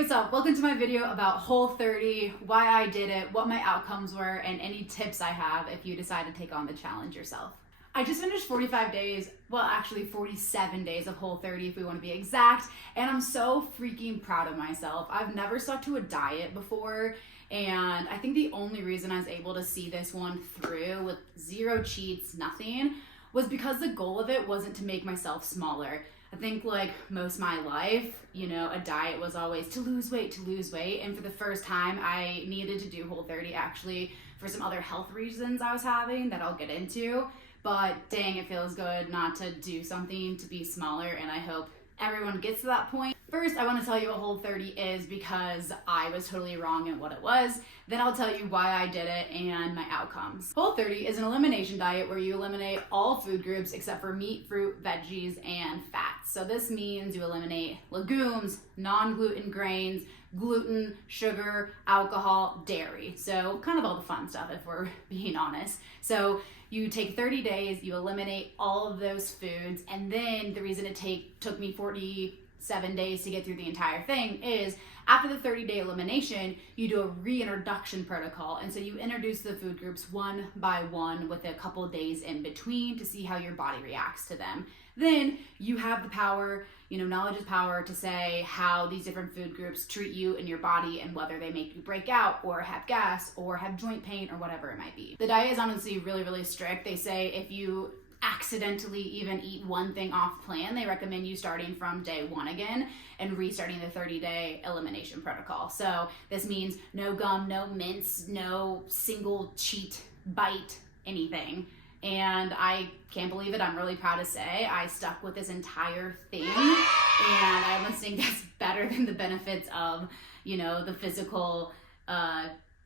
what's up? Welcome to my video about Whole30, why I did it, what my outcomes were, and any tips I have if you decide to take on the challenge yourself. I just finished 45 days, well actually 47 days of Whole30 if we want to be exact, and I'm so freaking proud of myself. I've never stuck to a diet before, and I think the only reason I was able to see this one through with zero cheats, nothing, was because the goal of it wasn't to make myself smaller. I think like most of my life, a diet was always to lose weight. And for the first time, I needed to do Whole30 actually for some other health reasons I was having that I'll get into. But dang, it feels good not to do something to be smaller, and I hope everyone gets to that point. First, I want to tell you what Whole30 is because I was totally wrong in what it was. Then I'll tell you why I did it and my outcomes. Whole30 is an elimination diet where you eliminate all food groups except for meat, fruit, veggies, and fats. So this means you eliminate legumes, non-gluten grains, gluten, sugar, alcohol, dairy. So kind of all the fun stuff if we're being honest. So you take 30 days, you eliminate all of those foods, and then the reason it took me 47 days to get through the entire thing is after the 30-day elimination, you do a reintroduction protocol. And so you introduce the food groups one by one with a couple days in between to see how your body reacts to them. Then you have the power, knowledge is power, to say how these different food groups treat you in your body and whether they make you break out or have gas or have joint pain or whatever it might be. The diet is honestly really, really strict. They say if you accidentally even eat one thing off plan, they recommend you starting from day one again and restarting the 30-day elimination protocol. So this means no gum, no mints, no single cheat, bite, anything. And I can't believe it. I'm really proud to say I stuck with this entire thing, and I almost think that's better than the benefits of, the physical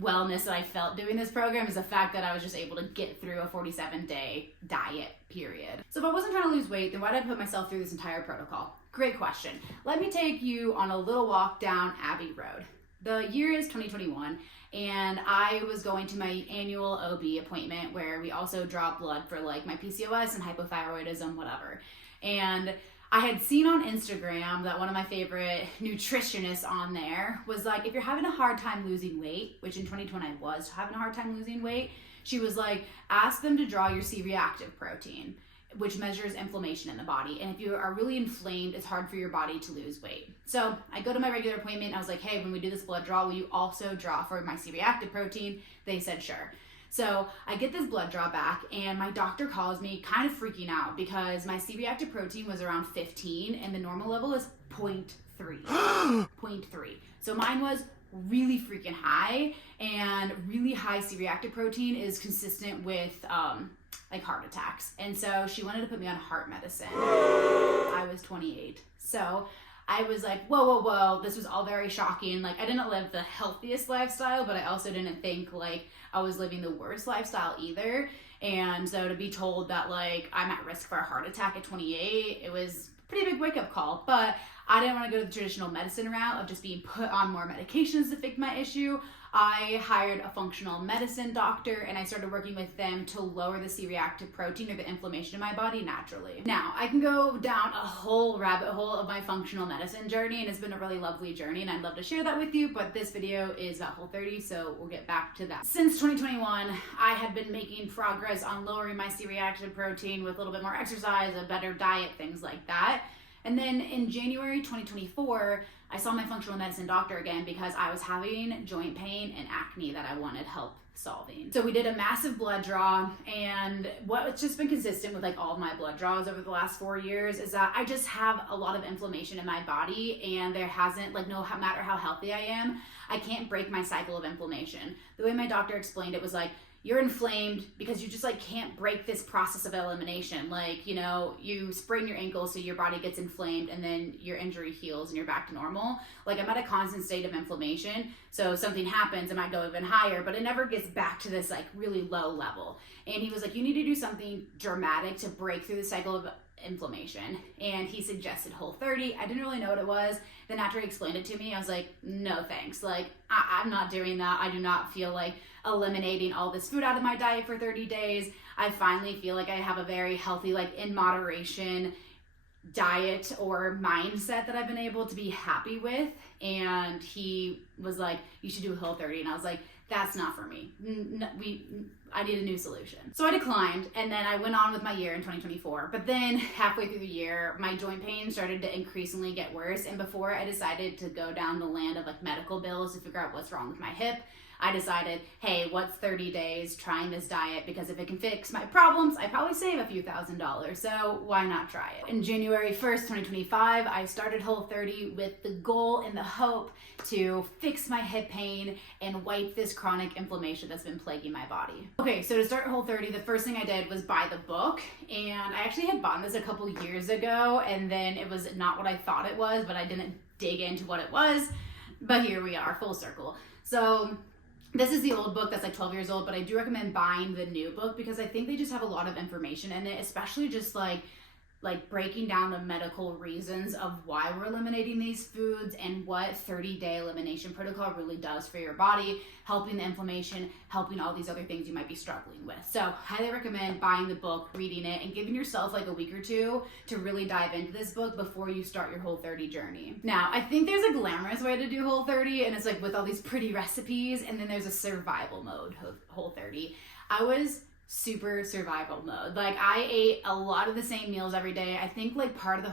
wellness that I felt doing this program, is the fact that I was just able to get through a 47-day diet period. So if I wasn't trying to lose weight, then why did I put myself through this entire protocol? Great question. Let me take you on a little walk down Abbey Road. The year is 2021, and I was going to my annual OB appointment where we also draw blood for like my PCOS and hypothyroidism, whatever. And I had seen on Instagram that one of my favorite nutritionists on there was like, if you're having a hard time losing weight, which in 2020 I was having a hard time losing weight, she was like, ask them to draw your C-reactive protein, which measures inflammation in the body. And if you are really inflamed, it's hard for your body to lose weight. So I go to my regular appointment and I was like, hey, when we do this blood draw, will you also draw for my C-reactive protein? They said, sure. So I get this blood draw back and my doctor calls me kind of freaking out because my C-reactive protein was around 15 and the normal level is 0.3. 0.3. So mine was really freaking high, and really high C-reactive protein is consistent with like heart attacks. And so she wanted to put me on heart medicine. I was 28. So I was like, whoa, this was all very shocking. Like, I didn't live the healthiest lifestyle, but I also didn't think like I was living the worst lifestyle either. And so to be told that like I'm at risk for a heart attack at 28, it was a pretty big wake-up call. But I didn't want to go the traditional medicine route of just being put on more medications to fix my issue. I hired a functional medicine doctor and I started working with them to lower the C-reactive protein or the inflammation in my body naturally. Now, I can go down a whole rabbit hole of my functional medicine journey, and it's been a really lovely journey and I'd love to share that with you, but this video is about Whole30, so we'll get back to that. Since 2021, I had been making progress on lowering my C-reactive protein with a little bit more exercise, a better diet, things like that. And then in January 2024, I saw my functional medicine doctor again because I was having joint pain and acne that I wanted help solving. So we did a massive blood draw, and what's just been consistent with like all of my blood draws over the last 4 years is that I just have a lot of inflammation in my body, and there hasn't, like, no matter how healthy I am, I can't break my cycle of inflammation. The way my doctor explained it was like, you're inflamed because you just like can't break this process of elimination. Like, you sprain your ankle so your body gets inflamed and then your injury heals and you're back to normal. Like, I'm at a constant state of inflammation. So if something happens, it might go even higher, but it never gets back to this like really low level. And he was like, you need to do something dramatic to break through the cycle of inflammation. And he suggested Whole30. I didn't really know what it was. Then after he explained it to me, I was like, no thanks. Like, I'm not doing that. I do not feel like eliminating all this food out of my diet for 30 days. I finally feel like I have a very healthy, like in moderation, diet or mindset that I've been able to be happy with. And he was like, you should do Whole30. And I was like, that's not for me. I need a new solution. So I declined, and then I went on with my year in 2024. But then halfway through the year, my joint pain started to increasingly get worse. And before I decided to go down the land of like medical bills to figure out what's wrong with my hip, I decided, hey, what's 30 days trying this diet? Because if it can fix my problems, I probably save a few $1,000s. So why not try it? In January 1st, 2025, I started Whole30 with the goal and the hope to fix my hip pain and wipe this chronic inflammation that's been plaguing my body. Okay, so to start Whole30, the first thing I did was buy the book. And I actually had bought this a couple years ago, and then it was not what I thought it was, but I didn't dig into what it was. But here we are, full circle. So this is the old book that's like 12 years old, but I do recommend buying the new book because I think they just have a lot of information in it, especially just like breaking down the medical reasons of why we're eliminating these foods and what 30-day elimination protocol really does for your body, helping the inflammation, helping all these other things you might be struggling with. So highly recommend buying the book, reading it, and giving yourself like a week or two to really dive into this book before you start your Whole30 journey. Now, I think there's a glamorous way to do Whole30, and it's like with all these pretty recipes, and then there's a survival mode Whole30. I was super survival mode. Like I ate a lot of the same meals every day. I think like part of the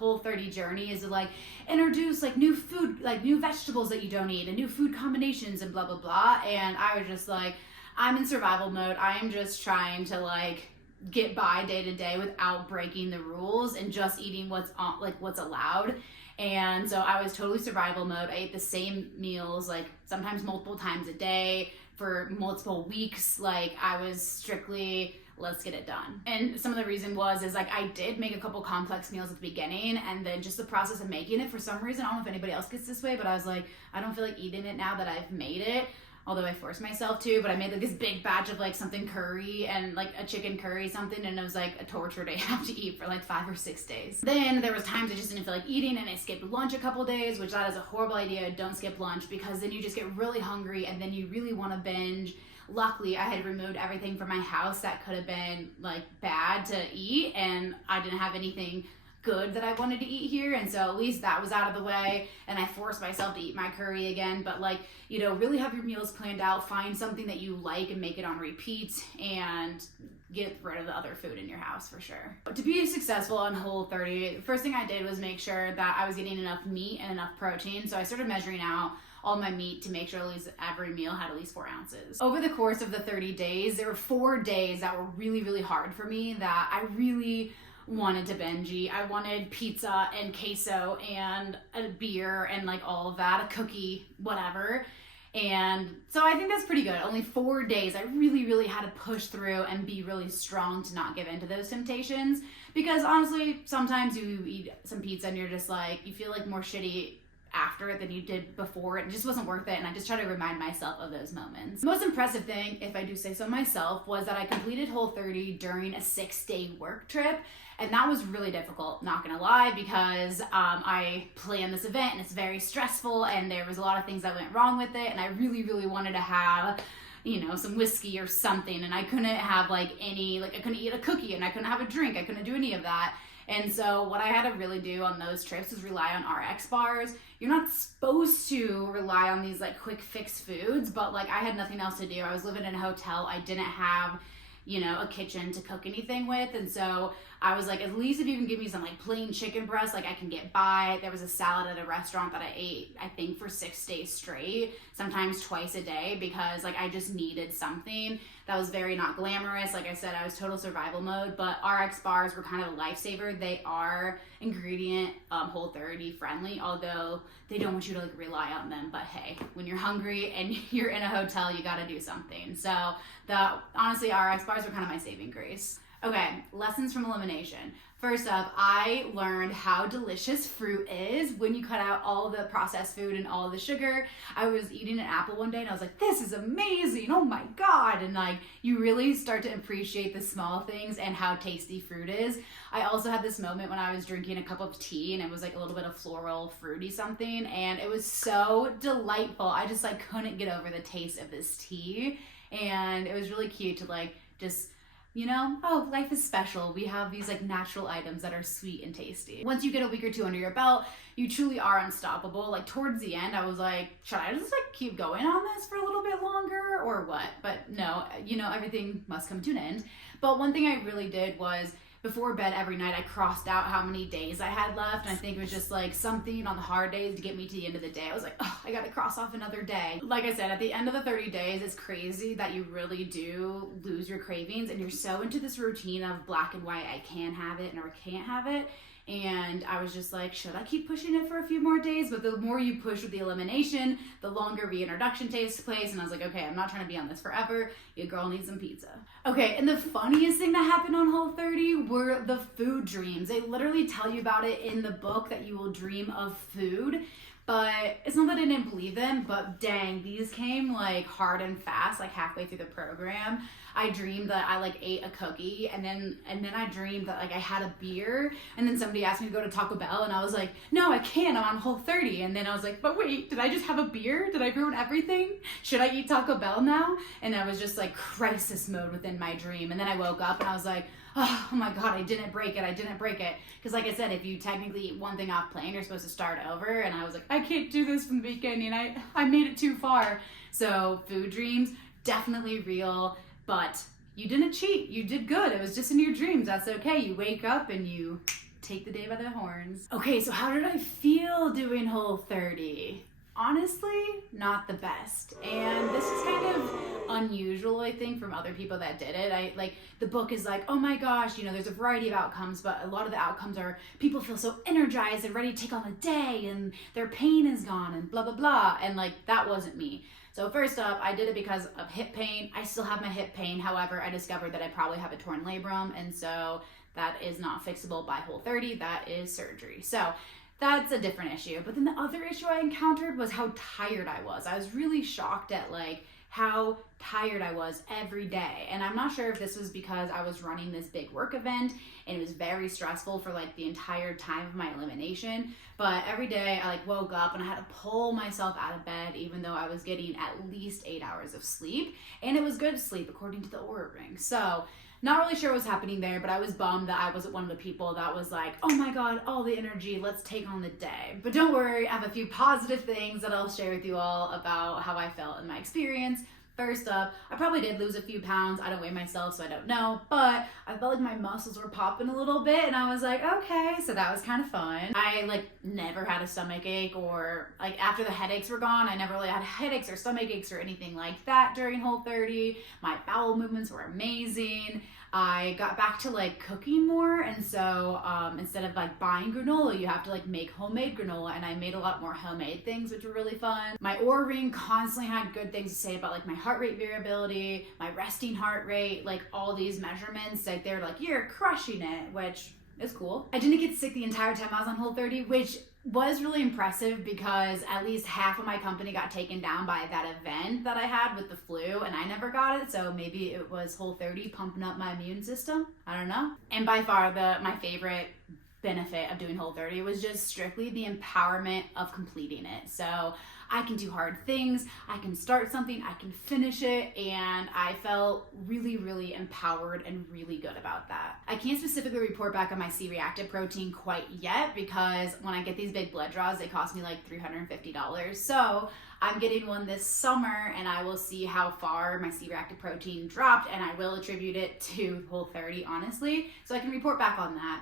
Whole30 journey is to like introduce like new food, like new vegetables that you don't eat and new food combinations and blah, blah, blah. And I was just like, I'm in survival mode. I am just trying to like get by day to day without breaking the rules and just eating what's on, like what's allowed. And so I was totally survival mode. I ate the same meals, like sometimes multiple times a day for multiple weeks. Like I was strictly, let's get it done. And some of the reason is like I did make a couple complex meals at the beginning, and then just the process of making it, for some reason, I don't know if anybody else gets this way, but I was like, I don't feel like eating it now that I've made it. Although I forced myself to, but I made like this big batch of like something curry and like a chicken curry something, and it was like a torture to have to eat for like 5 or 6 days. Then there was times I just didn't feel like eating, and I skipped lunch a couple days, which that is a horrible idea. Don't skip lunch, because then you just get really hungry and then you really want to binge. Luckily, I had removed everything from my house that could have been like bad to eat, and I didn't have anything good that I wanted to eat here, and so at least that was out of the way, and I forced myself to eat my curry again. But like, you know, really have your meals planned out, find something that you like and make it on repeat, and get rid of the other food in your house for sure. But to be successful on Whole30, the first thing I did was make sure that I was getting enough meat and enough protein. So I started measuring out all my meat to make sure at least every meal had at least 4 ounces. Over the course of the 30 days, there were 4 days that were really, really hard for me, that I really wanted to binge eat. I wanted pizza and queso and a beer and like all of that, a cookie, whatever. And so I think that's pretty good. Only 4 days. I really, really had to push through and be really strong to not give in to those temptations. Because honestly, sometimes you eat some pizza and you're just like, you feel like more shitty after it than you did before. It just wasn't worth it, and I just try to remind myself of those moments. The most impressive thing, if I do say so myself, was that I completed Whole30 during a 6-day work trip, and that was really difficult, not gonna lie, because I planned this event and it's very stressful, and there was a lot of things that went wrong with it, and I really, really wanted to have, you know, some whiskey or something, and I couldn't have like any, like I couldn't eat a cookie, and I couldn't have a drink, I couldn't do any of that. And so what I had to really do on those trips was rely on RX bars. You're not supposed to rely on these like quick fix foods, but like I had nothing else to do. I was living in a hotel. I didn't have, you know, a kitchen to cook anything with. And so I was like, at least if you can give me some like plain chicken breast, like I can get by. There was a salad at a restaurant that I ate, I think for 6 days straight, sometimes twice a day, because like I just needed something that was very not glamorous. Like I said, I was total survival mode, but RX bars were kind of a lifesaver. They are ingredient Whole30 friendly, although they don't want you to like rely on them. But hey, when you're hungry and you're in a hotel, you got to do something. So honestly, RX bars were kind of my saving grace. Okay, lessons from elimination. First up, I learned how delicious fruit is when you cut out all the processed food and all the sugar. I was eating an apple one day and I was like, this is amazing, oh my God. And like, you really start to appreciate the small things and how tasty fruit is. I also had this moment when I was drinking a cup of tea and it was like a little bit of floral, fruity something, and it was so delightful. I just like couldn't get over the taste of this tea, and it was really cute to like just You know, oh, life is special. We have these like natural items that are sweet and tasty. Once you get a week or two under your belt, you truly are unstoppable. Like towards the end, I was like, should I just like keep going on this for a little bit longer or what? But no, you know, everything must come to an end. But one thing I really did was before bed every night, I crossed out how many days I had left. And I think it was just like something on the hard days to get me to the end of the day. I was like, oh, I got to cross off another day. Like I said, at the end of the 30 days, it's crazy that you really do lose your cravings and you're so into this routine of black and white. I can have it or I can't have it. And I was just like, should I keep pushing it for a few more days? But the more you push with the elimination, the longer reintroduction takes place. And I was like, okay, I'm not trying to be on this forever. Your girl needs some pizza. Okay, and the funniest thing that happened on Whole30 were the food dreams. They literally tell you about it in the book that you will dream of food. But it's not that I didn't believe them, but dang, these came like hard and fast, like halfway through the program. I dreamed that I like ate a cookie and then I dreamed that like I had a beer and then somebody asked me to go to Taco Bell and I was like, no, I can't, I'm on Whole30. And then I was like, but wait, did I just have a beer? Did I ruin everything? Should I eat Taco Bell now? And I was just like crisis mode within my dream. And then I woke up and I was like, oh my God, I didn't break it. Because like I said, if you technically eat one thing off plane, you're supposed to start over. And I was like, I can't do this from the beginning. I made it too far. So food dreams, definitely real, but you didn't cheat. You did good. It was just in your dreams. That's okay. You wake up and you take the day by the horns. Okay, so how did I feel doing Whole30? Honestly, not the best. And this is kind of unusual, I think, from other people that did it. The book is like, oh my gosh, you know, there's a variety of outcomes, but a lot of the outcomes are people feel so energized and ready to take on the day and their pain is gone and blah, blah, blah. And like, that wasn't me. So first up, I did it because of hip pain. I still have my hip pain. However, I discovered that I probably have a torn labrum. And so that is not fixable by Whole30. That is surgery. So that's a different issue. But then the other issue I encountered was how tired I was. I was really shocked at like how tired I was every day. And I'm not sure if this was because I was running this big work event and it was very stressful for like the entire time of my elimination. But every day I like woke up and I had to pull myself out of bed even though I was getting at least 8 hours of sleep. And it was good sleep according to the Oura Ring. So not really sure what was happening there, but I was bummed that I wasn't one of the people that was like, oh my God, all the energy, let's take on the day. But don't worry, I have a few positive things that I'll share with you all about how I felt in my experience. First up, I probably did lose a few pounds. I don't weigh myself, so I don't know, but I felt like my muscles were popping a little bit and I was like, okay, so that was kind of fun. I like never had a stomach ache or like after the headaches were gone, I never really had headaches or stomach aches or anything like that during Whole30. My bowel movements were amazing. I got back to like cooking more, and so instead of like buying granola, you have to like make homemade granola, and I made a lot more homemade things, which were really fun. My Oura Ring constantly had good things to say about like my heart rate variability, my resting heart rate, like all these measurements. Like they were like, you're crushing it, which is cool. I didn't get sick the entire time I was on Whole30, which was really impressive because at least half of my company got taken down by that event that I had with the flu and I never got it. So maybe it was Whole30 pumping up my immune system. I don't know. And by far my favorite benefit of doing Whole30 was just strictly the empowerment of completing it. So I can do hard things, I can start something, I can finish it, and I felt really, really empowered and really good about that. I can't specifically report back on my C-reactive protein quite yet because when I get these big blood draws, they cost me like $350. So I'm getting one this summer and I will see how far my C-reactive protein dropped, and I will attribute it to Whole30, honestly, so I can report back on that.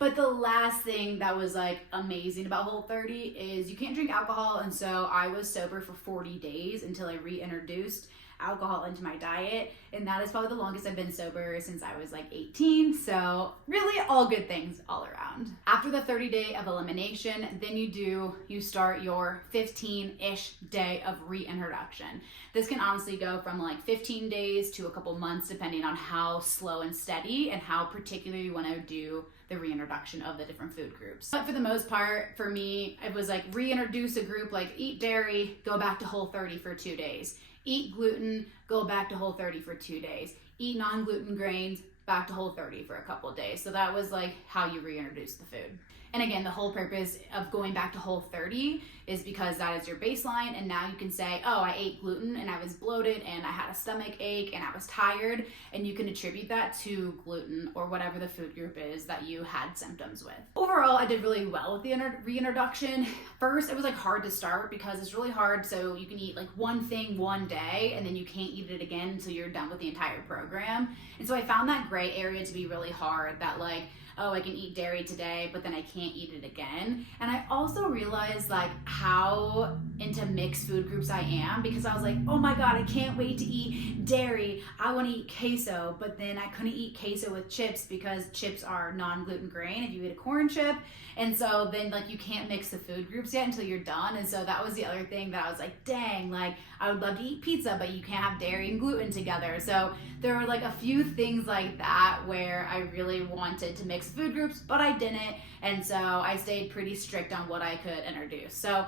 But the last thing that was like amazing about Whole30 is you can't drink alcohol, and so I was sober for 40 days until I reintroduced alcohol into my diet, and that is probably the longest I've been sober since I was like 18, so really all good things all around. After the 30-day of elimination, then you start your 15-ish day of reintroduction. This can honestly go from like 15 days to a couple months depending on how slow and steady and how particular you want to do the reintroduction of the different food groups. But for the most part, for me, it was like reintroduce a group, like eat dairy, go back to Whole30 for 2 days. Eat gluten, go back to Whole30 for 2 days. Eat non-gluten grains, back to Whole30 for a couple of days. So that was like how you reintroduce the food. And again, the whole purpose of going back to Whole30 is because that is your baseline, and now you can say, oh, I ate gluten and I was bloated and I had a stomach ache and I was tired, and you can attribute that to gluten or whatever the food group is that you had symptoms with. Overall, I did really well with the reintroduction. First, it was like hard to start because it's really hard, so you can eat like one thing one day and then you can't eat it again until you're done with the entire program. And so I found that gray area to be really hard, that like, oh, I can eat dairy today, but then I can't eat it again. And I also realized like how into mixed food groups I am, because I was like, oh my God, I can't wait to eat dairy. I want to eat queso, but then I couldn't eat queso with chips because chips are non-gluten grain if you eat a corn chip. And so then like you can't mix the food groups yet until you're done. And so that was the other thing that I was like, dang, like I would love to eat pizza, but you can't have dairy and gluten together. So there were like a few things like that where I really wanted to mix food groups, but I didn't. And so I stayed pretty strict on what I could introduce. So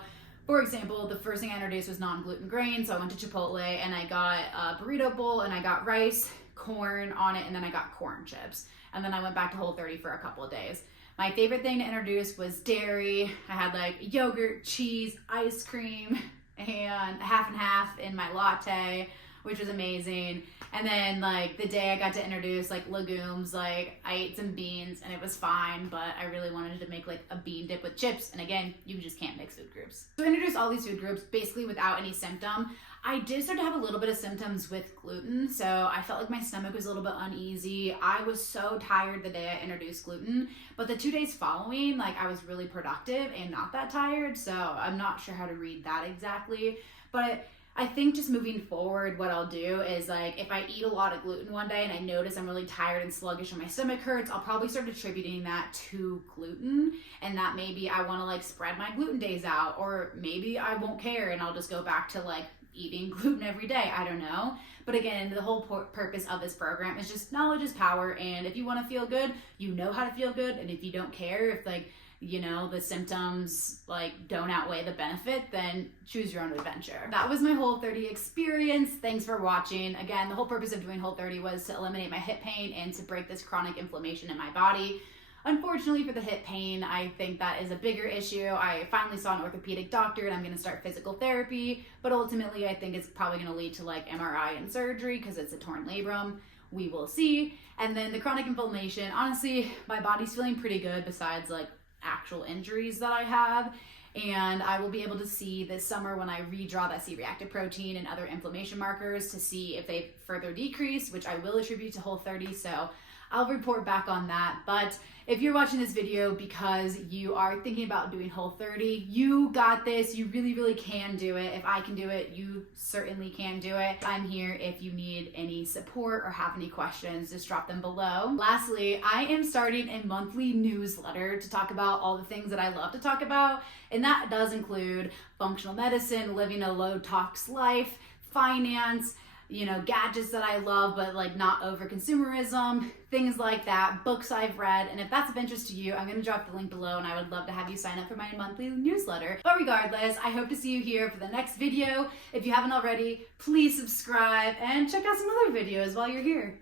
for example, the first thing I introduced was non-gluten grain. So I went to Chipotle and I got a burrito bowl and I got rice, corn on it, and then I got corn chips. And then I went back to Whole30 for a couple of days. My favorite thing to introduce was dairy. I had like yogurt, cheese, ice cream, and half in my latte, which was amazing. And then like the day I got to introduce like legumes, like I ate some beans and it was fine, but I really wanted to make like a bean dip with chips. And again, you just can't mix food groups. So I introduced all these food groups basically without any symptom. I did start to have a little bit of symptoms with gluten. So I felt like my stomach was a little bit uneasy. I was so tired the day I introduced gluten, but the 2 days following, like I was really productive and not that tired. So I'm not sure how to read that exactly, but I think just moving forward, what I'll do is like, if I eat a lot of gluten one day and I notice I'm really tired and sluggish and my stomach hurts, I'll probably start attributing that to gluten, and that maybe I want to like spread my gluten days out, or maybe I won't care and I'll just go back to like eating gluten every day. I don't know. But again, the whole purpose of this program is just knowledge is power. And if you want to feel good, you know how to feel good. And if you don't care, if like, you know, the symptoms like don't outweigh the benefit, then choose your own adventure. That was my Whole30 experience. Thanks for watching. Again, the whole purpose of doing Whole30 was to eliminate my hip pain and to break this chronic inflammation in my body. Unfortunately for the hip pain, I think that is a bigger issue. I finally saw an orthopedic doctor and I'm gonna start physical therapy, but ultimately I think it's probably gonna lead to like MRI and surgery because it's a torn labrum. We will see. And then the chronic inflammation, honestly, my body's feeling pretty good besides like actual injuries that I have. And I will be able to see this summer when I redraw that C-reactive protein and other inflammation markers to see if they've further decreased, which I will attribute to Whole30. So I'll report back on that. But if you're watching this video because you are thinking about doing Whole30, you got this. You really, really can do it. If I can do it, you certainly can do it. I'm here if you need any support or have any questions, just drop them below. Lastly, I am starting a monthly newsletter to talk about all the things that I love to talk about. And that does include functional medicine, living a low tox life, finance, you know, gadgets that I love, but like not over consumerism, things like that, books I've read. And if that's of interest to you, I'm going to drop the link below and I would love to have you sign up for my monthly newsletter. But regardless, I hope to see you here for the next video. If you haven't already, please subscribe and check out some other videos while you're here.